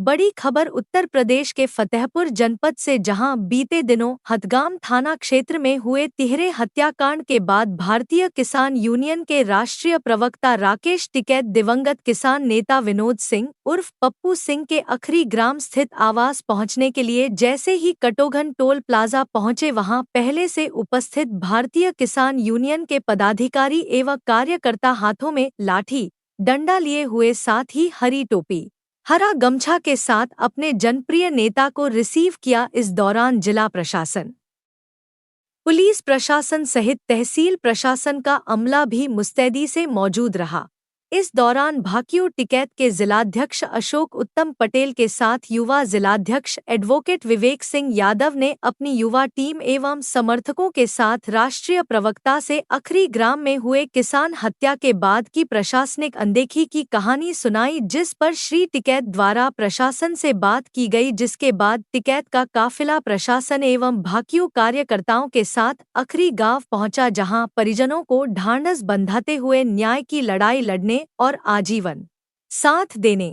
बड़ी खबर उत्तर प्रदेश के फतेहपुर जनपद से, जहां बीते दिनों हथगाम थाना क्षेत्र में हुए तिहरे हत्याकांड के बाद भारतीय किसान यूनियन के राष्ट्रीय प्रवक्ता राकेश टिकैत दिवंगत किसान नेता विनोद सिंह उर्फ पप्पू सिंह के अखरी ग्राम स्थित आवास पहुंचने के लिए जैसे ही कटोघन टोल प्लाजा पहुंचे, वहां पहले से उपस्थित भारतीय किसान यूनियन के पदाधिकारी एवं कार्यकर्ता हाथों में लाठी डंडा लिए हुए, साथ ही हरी टोपी हरा गमछा के साथ अपने जनप्रिय नेता को रिसीव किया। इस दौरान जिला प्रशासन, पुलिस प्रशासन सहित तहसील प्रशासन का अमला भी मुस्तैदी से मौजूद रहा। इस दौरान भाकियू टिकैत के जिलाध्यक्ष अशोक उत्तम पटेल के साथ युवा जिलाध्यक्ष एडवोकेट विवेक सिंह यादव ने अपनी युवा टीम एवं समर्थकों के साथ राष्ट्रीय प्रवक्ता से अखरी ग्राम में हुए किसान हत्या के बाद की प्रशासनिक अनदेखी की कहानी सुनाई, जिस पर श्री टिकैत द्वारा प्रशासन से बात की गई, जिसके बाद टिकैत का काफिला प्रशासन एवं भाकियू कार्यकर्ताओं के साथ अखरी गांव पहुंचा, जहां परिजनों को ढांढस बंधाते हुए न्याय की लड़ाई लड़ने और आजीवन साथ देने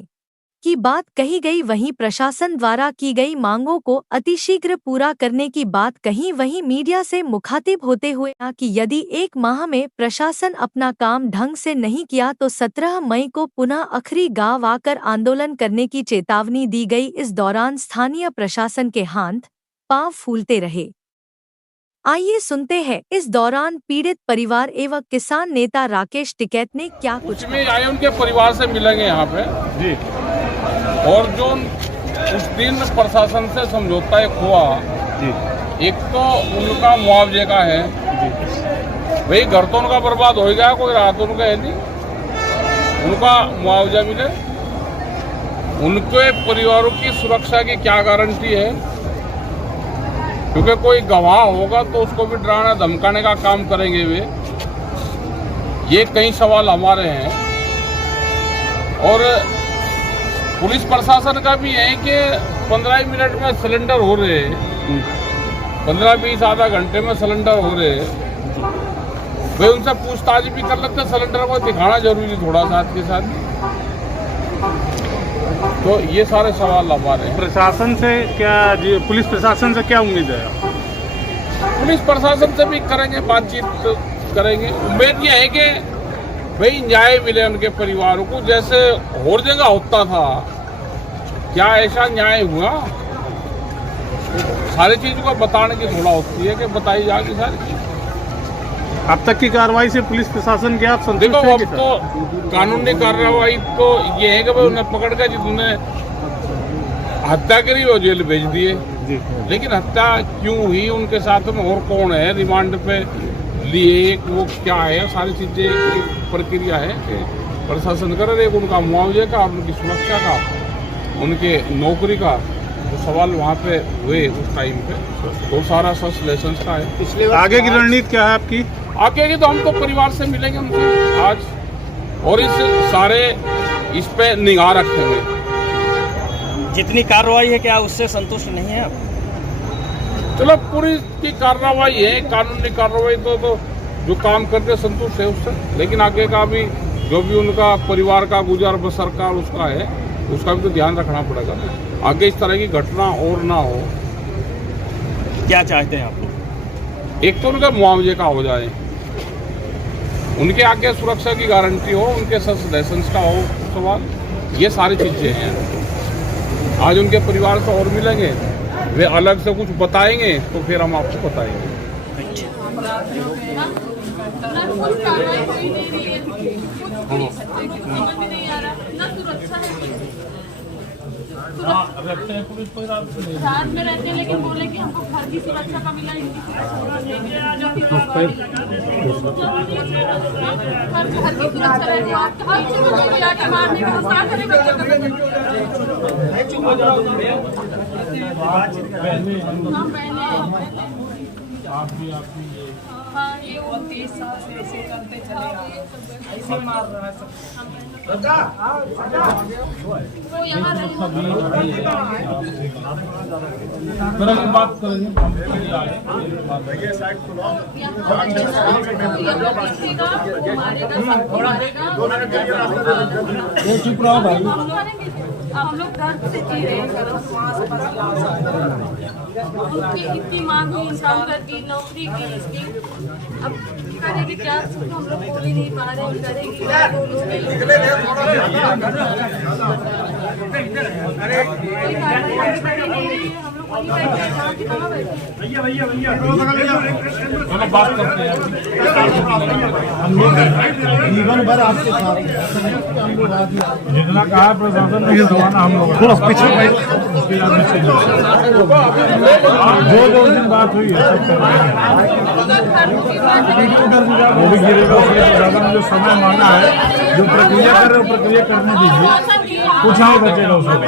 की बात कही गई। वहीं प्रशासन द्वारा की गई मांगों को अतिशीघ्र पूरा करने की बात कही। वहीं मीडिया से मुखातिब होते हुए कि यदि 1 माह में प्रशासन अपना काम ढंग से नहीं किया तो 17 मई को पुनः अखरी गांव आकर आंदोलन करने की चेतावनी दी गई। इस दौरान स्थानीय प्रशासन के हाथ पांव फूलते रहे। आइए सुनते हैं इस दौरान पीड़ित परिवार एवं किसान नेता राकेश टिकैत ने क्या कुछ आए। उनके परिवार से मिलेंगे यहाँ पे जी। और जो उस दिन प्रशासन से समझौता एक हुआ जी, एक तो उनका मुआवजे का है जी। भाई घर तो उनका बर्बाद हो गया, कोई रात उनका है नहीं, उनका मुआवजा मिले। उनके परिवारों की सुरक्षा की क्या गारंटी है? क्योंकि कोई गवाह होगा तो उसको भी डराना धमकाने का काम करेंगे वे। ये कई सवाल हमारे हैं। और पुलिस प्रशासन का भी है कि 15 मिनट में सिलेंडर हो रहे, 15-20 आधा घंटे में सिलेंडर हो रहे, वे उनसे पूछताछ भी कर लेते। सिलेंडर को दिखाना जरूरी थोड़ा साथ के साथ। तो ये सारे सवाल हमारे। प्रशासन से क्या जी, पुलिस प्रशासन से क्या उम्मीद है? पुलिस प्रशासन से भी करेंगे, बातचीत करेंगे। उम्मीद ये है कि भाई न्याय मिले उनके परिवारों को, जैसे और जगह होता था। क्या ऐसा न्याय हुआ? सारी चीज को बताने की थोड़ा होती है कि बताई जाएगी सारी चीज। अब तक की कार्रवाई से पुलिस प्रशासन के आप संतुष्ट देखो, हैं? अब तो कानूनी कार्रवाई तो ये है कि भाई उन्हें पकड़ कर जिन्होंने हत्या करी वो जेल भेज दिए। लेकिन हत्या क्यों हुई, उनके साथ में और कौन है, रिमांड पे लिए, वो क्या है, सारी चीजें की प्रक्रिया है कि प्रशासन कर रहे। उनका मुआवजे का, उनकी सुरक्षा का, उनके नौकरी का जो सवाल वहाँ पे हुए उस टाइम पे, वो सारा सस्पेंशन का है। आगे की रणनीति क्या है आपकी? आगे की तो हम तो परिवार से मिलेंगे उनसे आज, और इस सारे इस पे निगाह रखेंगे। जितनी कार्रवाई है क्या उससे संतुष्ट नहीं है आप? चलो, पूरी की कार्रवाई है, कानूनी कार्रवाई तो जो काम करके संतुष्ट है उससे। लेकिन आगे का भी जो भी उनका परिवार का गुजर बसर का उसका है, उसका भी तो ध्यान रखना पड़ेगा। आगे इस तरह की घटना और ना हो। क्या चाहते हैं आप? एक तो उनका मुआवजे का हो जाए, उनके आगे सुरक्षा की गारंटी हो, उनके लाइसेंस का हो सवाल। ये सारी चीजें हैं। आज उनके परिवार से और मिलेंगे, वे अलग से कुछ बताएंगे तो फिर हम आपको बताएंगे। रखते हैं पुलिस कोई साथ में रहते हैं, लेकिन बोले कि हमको घर की सुरक्षा का मिला, इनकी सुरक्षा नहीं। घर की सुरक्षा रहती है, हर चीज में कोई लाठी मारने का साथ में आप भी हाँ, ये 30 साल से ऐसे करते चले आ रहे, ऐसे मार रहा है सब। वो यहाँ बात करेंगे। चुप रहो भाई। हम लोग दर्द से जी रहे हैं। उनकी इतनी मांग हुई इंसान की नौकरी की इसकी, अब करेगी क्या हम लोग बोल ही नहीं पा रहे, करेगी क्या बोलो नहीं। हम लोग वहीं बैठे हैं, कहाँ बैठे दोनों बात करते हैं। जीवन भर आपके साथ जितना कहा प्रशासन ने दबाना हम लोग थोड़ा पीछे जो दिन बात हुई है वो भी गिरेगा। उसके प्रशासन ने जो समय मांगा है, जो प्रक्रिया कर रहे हो प्रक्रिया करने दीजिए, कुछ नहीं बचेगा उसमें।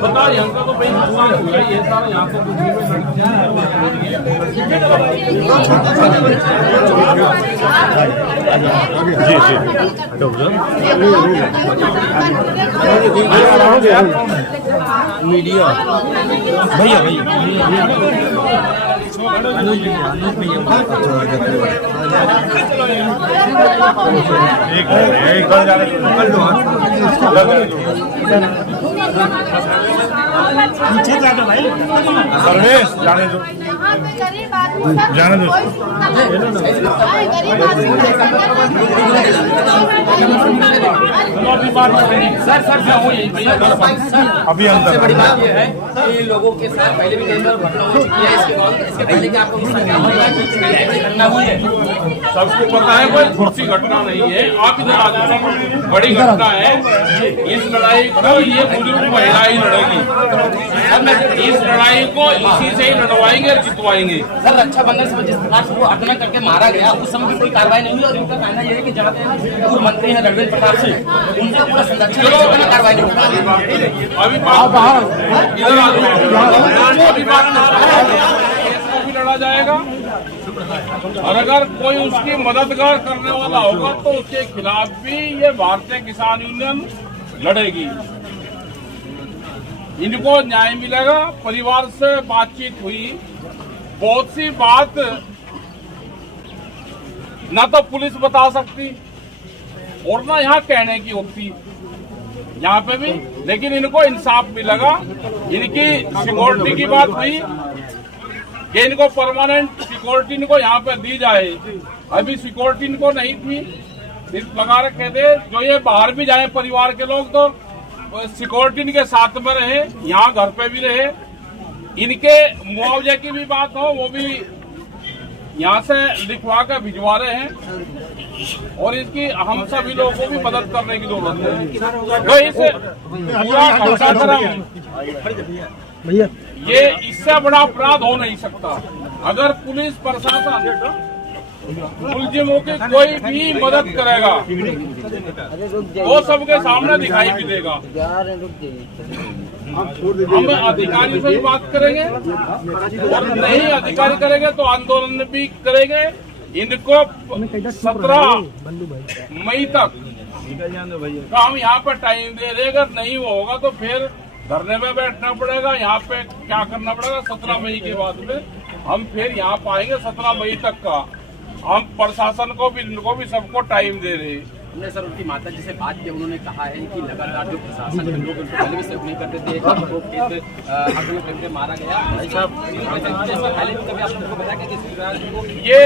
बता यहाँ का तो भाई नुकसान हुआ है, ये सारा यहाँ से मीडिया भैया पीछे जाना भाई, सर्वेश जाने दो, जाने दो। अभी अंदर बड़ी बात यह है कि लोगों के साथ पहले भी कई बार घटना हुई है, इसके पहले कि आपको घटना हुई है। सबको पता है कोई छोटी घटना नहीं है। आप इधर आ जाओ, बड़ी घटना है। इस लड़ाई को ये बुजुर्ग महिला ही लड़ेगी। इस लड़ाई को इसी से ही लड़वाएंगे और जितवाएंगे। सर, रक्षाबंधन से जिस प्रकार से वो आक्रमण करके मारा गया, उस समय भी कोई कार्रवाई नहीं हुई और इनका कहना यह है कि जहाँ पूर्व मंत्री है रणवीर प्रताप सिंह, उनका पूरा संरक्षण कार्रवाई नहीं हुई। अभी बात इधर आ जाओ, अभी बात भी लड़ा जाएगा और अगर कोई उसकी मददगार करने वाला होगा तो उसके खिलाफ भी ये भारतीय किसान यूनियन लड़ेगी। इनको न्याय मिलेगा। परिवार से बातचीत हुई, बहुत सी बात ना तो पुलिस बता सकती और ना यहाँ कहने की होती, यहाँ पे भी। लेकिन इनको इंसाफ मिलेगा। इनकी सिक्योरिटी की बात हुई कि इनको परमानेंट सिक्योरिटी इनको यहाँ पे दी जाए। अभी सिक्योरिटी इनको नहीं थी, इस लगा रखे थे। जो ये बाहर भी जाए परिवार के लोग तो सिक्योरिटी इनके साथ में रहे, यहाँ घर पे भी रहे। इनके मुआवजे की भी बात हो, वो भी यहाँ से लिखवा कर भिजवा रहे हैं और इसकी हम सभी लोगों को भी मदद करने की जरूरत है। तो इस पूरा घटनाक्रम ये इससे बड़ा अपराध हो नहीं सकता। अगर पुलिस प्रशासन मुलजिमों की कोई भी मदद करेगा वो सबके सामने दिखाई भी देगा। हम अधिकारी से भी बात करेंगे और नहीं अधिकारी करेंगे तो आंदोलन भी करेंगे। इनको 17 मई तक का हम यहाँ पर टाइम दे रहे। अगर नहीं होगा तो फिर धरने में बैठना पड़ेगा। यहाँ पे क्या करना पड़ेगा, 17 मई के बाद में हम फिर यहाँ पाएंगे। 17 मई तक का हम प्रशासन को भी, इनको भी सबको टाइम दे रहे हैं। हमने सर उनकी माता जी से बात की, उन्होंने कहा है कि लगातार जो प्रशासन के लोग उनको पहले भी सहयोग नहीं करते थे, आक्रमण करके मारा गया। पहले भी कभी आपको पता कि किस प्रकार ये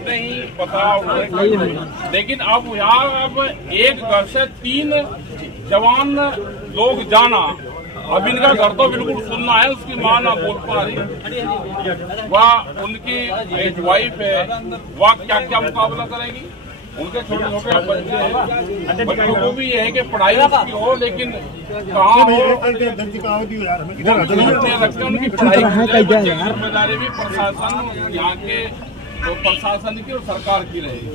नहीं पता, लेकिन अब यहाँ अब एक घर से 3 जवान लोग जाना। अब इनका घर तो बिल्कुल सुनना है, उसकी माँ ना बोल पा रही, वह उनकी एक वाइफ है, वह क्या क्या मुकाबला करेगी। उनके छोटे छोटे बच्चे हैं, बच्चों को भी ये है कि पढ़ाई उसकी हो, लेकिन कहाँ हो उनकी पढ़ाई की जिम्मेदारी भी प्रशासन, यहाँ के तो प्रशासन की और सरकार की रहेगी।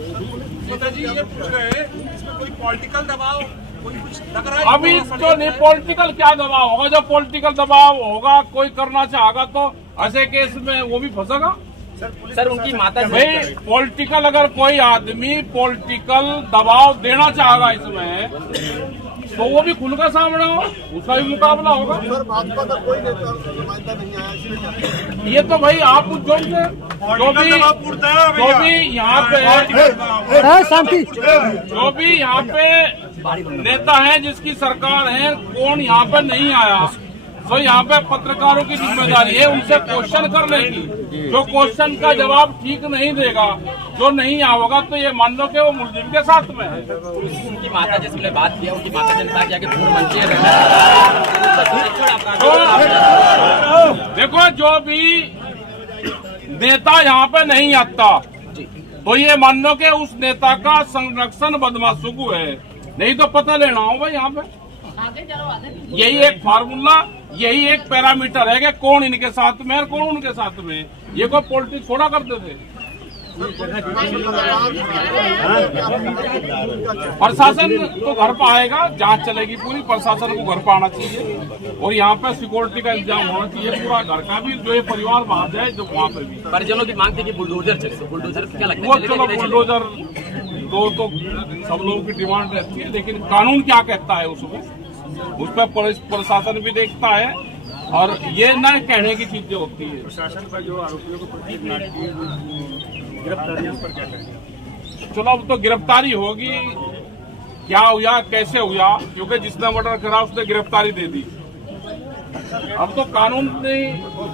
जी ये पूछ रहे हैं इसमें कोई पॉलिटिकल दबाव कोई कुछ लग रहा है? अभी तो नहीं, पॉलिटिकल क्या दबाव होगा। जब पॉलिटिकल दबाव होगा, कोई करना चाहेगा तो ऐसे केस में वो भी फंसेगा। सर उनकी माता भाई पॉलिटिकल, अगर कोई आदमी पॉलिटिकल दबाव देना चाहेगा इसमें तो वो भी खुल का सामना हो, उसका भी मुकाबला होगा। सर भाजपा का कोई नेता नुमाइंदा नहीं आया, इसमें क्या? ये तो भाई आप जो भी यहाँ पे जो भी यहाँ पे नेता है जिसकी सरकार है, कौन यहाँ पे नहीं आया, तो यहाँ पे पत्रकारों की जिम्मेदारी है उनसे क्वेश्चन करने की। जो क्वेश्चन का जवाब ठीक नहीं देगा, जो नहीं आओगा, तो ये मान लो कि वो मुलजिम के साथ में है। उनकी माता जिसने बात किया, उनकी माता जनता के आगे पूर्ण मंच देखो, जो भी नेता यहाँ पे नहीं आता, तो ये मान लो कि उस नेता का संरक्षण बदमाशों को है, नहीं तो पता लेना हो भाई यहाँ पे। यही एक फार्मूला, यही एक पैरामीटर है कि कौन इनके साथ में है और कौन उनके साथ में है। ये कोई पॉलिटिक्स थोड़ा करते थे। प्रशासन तो घर पर आएगा, जांच चलेगी पूरी, प्रशासन को घर पर आना चाहिए और यहाँ पे सिक्योरिटी का इंतजाम होना चाहिए पूरा, घर का भी, जो ये परिवार बाहर जाए, जो वहाँ पे भी। परिजनों की मांग थी कि बुलडोजर चले, तो बुलडोजर क्या लगता है? वो चलो बुलडोजर तो सब लोगों की डिमांड रहती है, लेकिन कानून क्या कहता है उसमें, उस पर प्रशासन भी देखता है और ये न कहने की चीजें होती है। प्रशासन पर जो आरोपियों को गिरफ्तारियों पर क्या कहेंगे? चलो अब तो गिरफ्तारी होगी, क्या हुआ कैसे हुआ, क्योंकि जिसने मर्डर करा उसने गिरफ्तारी दे दी। अब तो कानून ने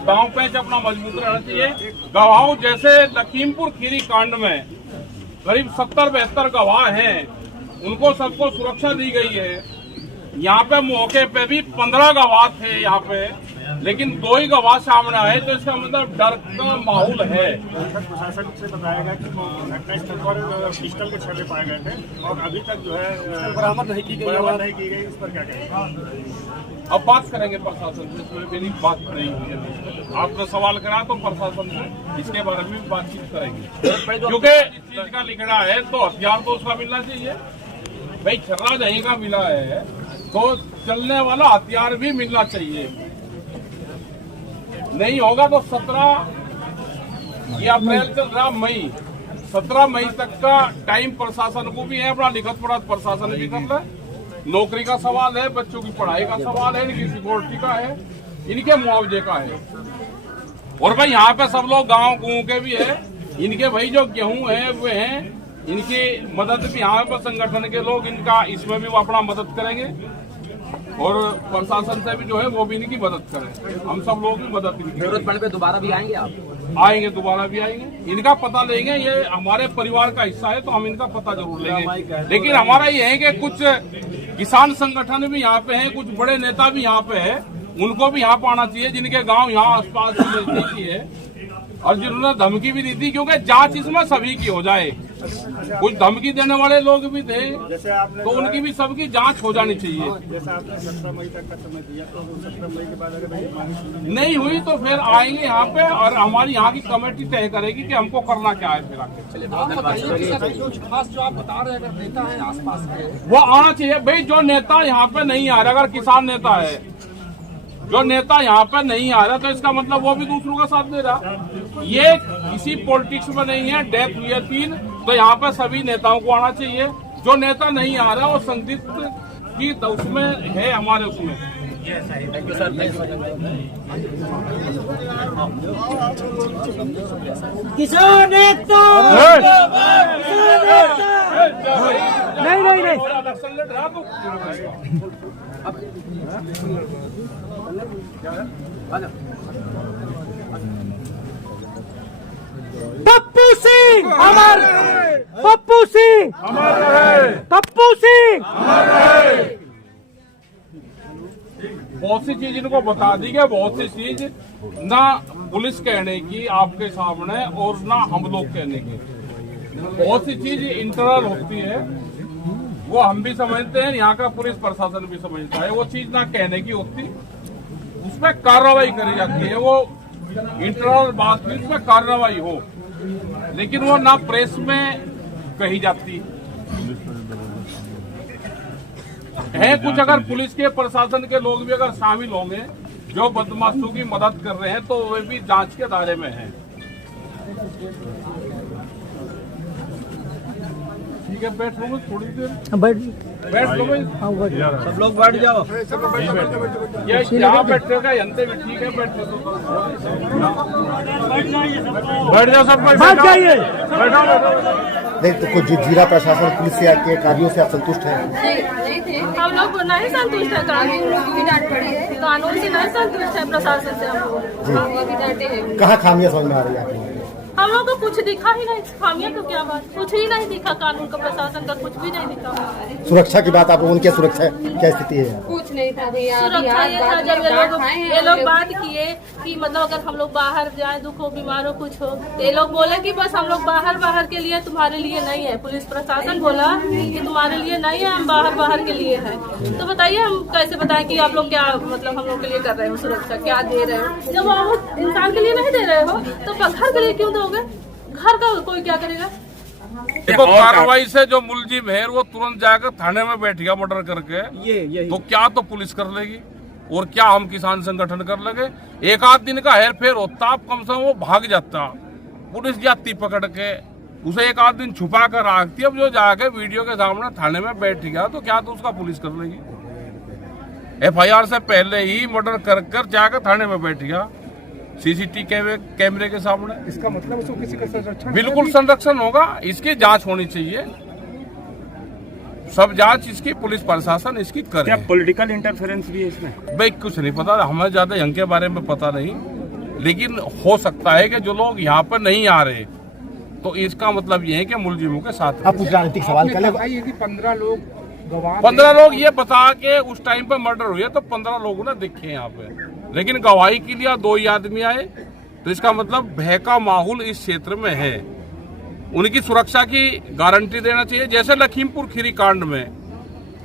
गांव पे अपना मजबूत रहना चाहिए। गवाहों जैसे लखीमपुर खीरी कांड में करीब 70-72 गवाह हैं, उनको सबको सुरक्षा दी गई है। यहाँ पे मौके पे भी 15 गवाह थे यहाँ पे, लेकिन 2 ही गवाह सामने आए, तो इसका मतलब डर का माहौल है। प्रशासन से बताया गया कि घटनास्थल पर पिस्टल के छर्रे पाए गए थे और अभी तक जो है बरामद नहीं की गई, इस पर क्या कहेंगे? अब बात करेंगे प्रशासन से, इसमें मेरी बात नहीं हुई है। आपने सवाल करा तो प्रशासन से इसके बारे में भी बातचीत करेंगे, क्योंकि इस चीज का लिखना है तो हथियार तो उसका मिलना चाहिए भाई। छर्रा जहीं का मिला है तो चलने वाला हथियार भी मिलना चाहिए। नहीं होगा तो 17 ये अप्रैल चल रहा, मई 17 मई तक का टाइम प्रशासन को भी है, अपना लिखत पढ़त प्रशासन भी कर रहा है। नौकरी का सवाल है, बच्चों की पढ़ाई का सवाल है, इनकी सिक्योरिटी का है, इनके मुआवजे का है। और भाई यहाँ पे सब लोग गांव के भी है, इनके भाई जो गेहूं है वे हैं, इनकी मदद भी यहाँ पर संगठन के लोग इनका इसमें भी वो अपना मदद करेंगे और प्रशासन से भी जो है वो भी इनकी मदद करें। हम सब लोग भी मदद करेंगे। जरूरत पड़ने पे दोबारा भी आएंगे आप? आएंगे, दोबारा भी आएंगे, इनका पता लेंगे। ये हमारे परिवार का हिस्सा है तो हम इनका पता जरूर लेंगे। लेकिन हमारा ये है कि कुछ किसान संगठन भी यहाँ पे हैं, कुछ बड़े नेता भी यहाँ पे है, उनको भी यहाँ पे आना चाहिए, जिनके गांव यहाँ आसपास नजदीकी है और जिन्होंने धमकी भी दी थी, क्योंकि जांच इसमें सभी की हो जाए। कुछ धमकी देने वाले लोग भी थे तो उनकी भी सबकी जांच हो जानी चाहिए। जैसा आपने 17 मई तक का समय दिया, तो 17 मई के बाद अगर नहीं हुई तो फिर आएंगे यहाँ पे और हमारी यहाँ की कमेटी तय करेगी कि हमको करना क्या है। फिर आके खास जो आप बता रहे हैं, अगर नेता है आसपास के, वो आना चाहिए भाई। जो नेता यहाँ पे नहीं आ रहा, अगर किसान नेता है, जो नेता यहाँ पे नहीं आ रहा, तो इसका मतलब वो भी दूसरों का साथ दे रहा। ये किसी पॉलिटिक्स में नहीं है। डेथ हुई है 3, तो यहाँ पे सभी नेताओं को आना चाहिए। जो नेता नहीं आ रहा वो संदिग्ध की उसमें है, हमारे उसमें। Thank you sir, thank you. किसान नेता नहीं पप्पू सिंह अमर, पप्पू सिंह अमर रहे, पप्पू सिंह अमर रहे। बहुत सी चीज इनको बता दी गई, बहुत सी चीज ना पुलिस कहने की आपके सामने और ना हम लोग कहने की। बहुत सी चीज इंटरनल होती है, वो हम भी समझते हैं, यहाँ का पुलिस प्रशासन भी समझता है। वो चीज ना कहने की होती, उसमें कार्रवाई करी जाती है। वो इंटरनल बात भी, उसमें कार्रवाई हो, लेकिन वो ना प्रेस में कही जाती है। कुछ अगर पुलिस के प्रशासन के लोग भी अगर शामिल होंगे जो बदमाशों की मदद कर रहे हैं, तो वे भी जांच के दायरे में हैं। ठीक है, बैठ लो थोड़ी देर, बैठ बैठ लो भाई, सब लोग बैठ जाओ। ये यहाँ बैठेगा यंते भी ठीक है, बैठ लो, बैठ जाओ सब, बैठ जाइए। नहीं तो कुछ जिला प्रशासन पुलिस से के कार्यों से आप संतुष्ट हैं? नहीं थे, हम लोग नहीं संतुष्ट है, कानून से नहीं संतुष्ट है, प्रशासन से हम लोग डरते हैं। कहाँ खामियां समझ में आ रही है आपको? हम लोग को कुछ दिखा ही नहीं, खामियां तो क्या बात, कुछ ही नहीं दिखा, कानून का प्रशासन का कुछ भी नहीं दिखा। सुरक्षा की बात आप लोगों की सुरक्षा क्या स्थिति है? कुछ नहीं था भैया, सुरक्षा ये था जब ये लोग बात किए कि मतलब अगर हम लोग बाहर जाए, दुख हो, बीमार हो, कुछ हो, तो ये लोग बोले कि बस हम लोग बाहर के लिए, तुम्हारे लिए नहीं है। पुलिस प्रशासन बोला कि तुम्हारे लिए नहीं है, हम बाहर के लिए है। तो बताइए हम कैसे बताएं कि आप लोग क्या मतलब हम लोग के लिए कर रहे हो, सुरक्षा क्या दे रहे हो? जब आप इंसान के लिए नहीं दे रहे हो तो घर के लिए क्यों दोगे? घर का कोई क्या करेगा? देखो, कार्रवाई से जो मुलजिम है वो तुरंत जाकर थाने में बैठ गया मर्डर करके, तो क्या तो पुलिस कर लेगी और क्या हम किसान संगठन कर लेंगे? एक आध दिन का हेर फेर होता, कम से कम वो भाग जाता, पुलिस जाती पकड़ के, उसे एक आध दिन छुपा कर रखती। अब जो जाके वीडियो के सामने थाने में बैठ गया तो क्या तो उसका पुलिस कर लेगी? FIR से पहले ही मर्डर कर जाकर थाने में बैठ गया, CCTV कैमरे के सामने। इसका मतलब उसको किसी का संरक्षण, बिल्कुल संरक्षण होगा, इसकी जांच होनी चाहिए, सब जांच इसकी पुलिस प्रशासन इसकी करे। क्या पॉलिटिकल इंटरफेरेंस भी है इसमें? भाई कुछ नहीं पता, हमें ज्यादा यहाँ के बारे में पता नहीं, लेकिन हो सकता है कि जो लोग यहाँ पर नहीं आ रहे तो इसका मतलब ये है कि मुलजिमों के साथ। आप कुछ राजनीतिक सवाल कर ले। 15 लोग गवाह, 15 लोग ये बता के उस टाइम पे मर्डर हुए तो 15 लोगों ने दिखे यहाँ पे, लेकिन गवाही के लिए 2 ही आदमी आए, तो इसका मतलब भय का माहौल इस क्षेत्र में है। उनकी सुरक्षा की गारंटी देना चाहिए। जैसे लखीमपुर खीरी कांड में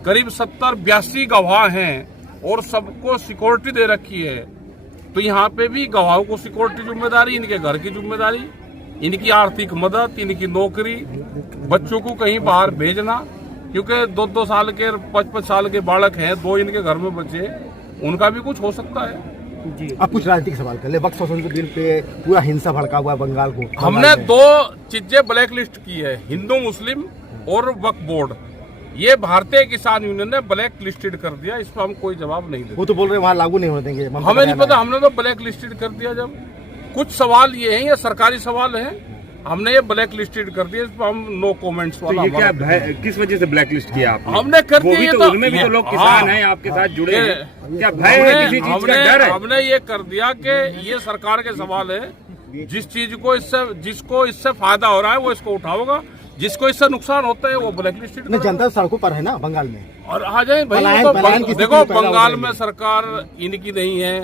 करीब 70-82 गवाह हैं और सबको सिक्योरिटी दे रखी है, तो यहाँ पे भी गवाहों को सिक्योरिटी जिम्मेदारी, इनके घर की जिम्मेदारी, इनकी आर्थिक मदद, इनकी नौकरी, बच्चों को कहीं बाहर भेजना, क्योंकि 2-2 साल के 5-5 साल के बालक हैं, 2 इनके घर में बच्चे, उनका भी कुछ हो सकता है। आप कुछ राजनीतिक सवाल कर ले। वक्फ संशोधन बिल पे पूरा हिंसा भड़का हुआ है बंगाल को। हमने 2 चीजें ब्लैक लिस्ट की है, हिंदू मुस्लिम और वक्फ बोर्ड, ये भारतीय किसान यूनियन ने ब्लैक लिस्टेड कर दिया, इस पर हम कोई जवाब नहीं देते। वो तो बोल रहे वहाँ लागू नहीं होने देंगे, हमें नहीं पता, हमने तो ब्लैक लिस्टेड कर दिया। जब कुछ सवाल ये हैं, ये सरकारी सवाल हैं, हमने ये ब्लैक लिस्टेड कर दिया, इस पर हम नो कमेंट्स वाला। तो ये क्या किस वजह से ब्लैक लिस्ट किया आपने? हमने कर दिया, ये तो उनमें भी तो लोग किसान हैं आपके साथ जुड़े हैं, क्या भय है किसी चीज का, डर है? हमने ये कर दिया कि ये सरकार के सवाल है, जिस चीज को जिसको इससे फायदा हो रहा है वो इसको उठाओगा, जिसको इससे नुकसान होता है वो ब्लैक लिस्टेड। जनता सड़कों पर है ना बंगाल में, और आ जाए भाई, तो देखो बंगाल में सरकार इनकी नहीं है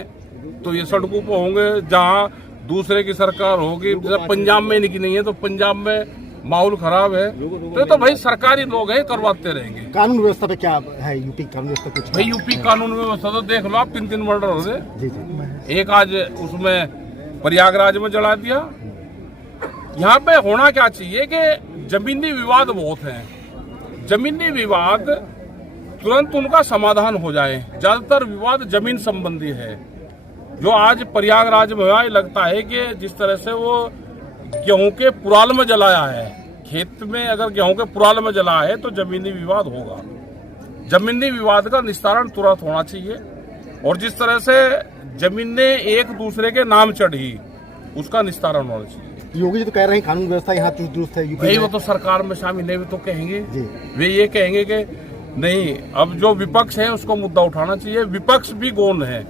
तो ये सड़कों पर होंगे, जहाँ दूसरे की सरकार होगी, पंजाब में इनकी नहीं है तो पंजाब में माहौल खराब है, तो भाई सरकारी लोग हैं, करवाते रहेंगे। कानून व्यवस्था पे क्या है यूपी कानून व्यवस्था? कुछ भाई यूपी कानून व्यवस्था तो देख लो आप, 3 मर्डर हो गए, एक आज उसमें प्रयागराज में जला दिया। यहाँ पे होना क्या चाहिए कि जमीनी विवाद बहुत हैं, जमीनी विवाद तुरंत उनका समाधान हो जाए। ज्यादातर विवाद जमीन संबंधी है। जो आज प्रयागराज में हुआ, लगता है कि जिस तरह से वो गेहूं के पुराल में जलाया है, खेत में अगर गेहूं के पुराल में जलाया है तो जमीनी विवाद होगा। जमीनी विवाद का निस्तारण तुरंत होना चाहिए, और जिस तरह से जमीनें एक दूसरे के नाम चढ़ी, उसका निस्तारण होना चाहिए। योगी जी तो कह रहे हैं कानून व्यवस्था यहाँ चुस्त दुरुस्त है यूपी भाई, वो तो सरकार में शामिल है, वे तो कहेंगे, वे ये कहेंगे कि नहीं, अब जो विपक्ष है उसको मुद्दा उठाना चाहिए। विपक्ष भी गौण है,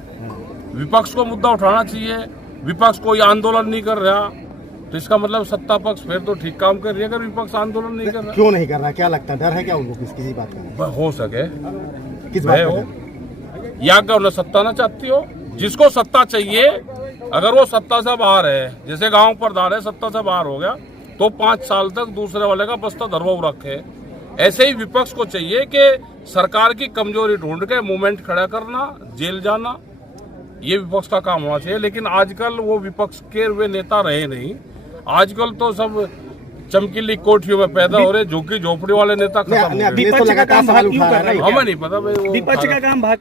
विपक्ष को मुद्दा उठाना चाहिए। विपक्ष कोई आंदोलन नहीं कर रहा तो इसका मतलब सत्ता पक्ष फिर तो ठीक काम कर रही है। अगर विपक्ष आंदोलन नहीं कर रहा, क्यों नहीं कर रहा? क्या लगता है, डर है क्या उनको किसी बात का? हो सके किस बात हो, या क्या उन्हें सत्ता ना चाहती हो? जिसको सत्ता चाहिए, अगर वो सत्ता से बाहर है, जैसे गांव प्रधान है, सत्ता से बाहर हो गया तो 5 साल तक दूसरे वाले का बस्ता धरवाऊ रखे। ऐसे ही विपक्ष को चाहिए कि सरकार की कमजोरी ढूंढ के मूवमेंट खड़ा करना, जेल जाना, ये विपक्ष का काम होना चाहिए। लेकिन आजकल वो विपक्ष के वे नेता रहे नहीं, आजकल तो सब चमकीली कोठियों में पैदा हो रहे, झुग्गी झोपड़ी वाले नेता खत्म हो गए। विपक्ष का काम भाग क्यों कर रहा है? हमें नहीं पता भाई, विपक्ष का काम भाग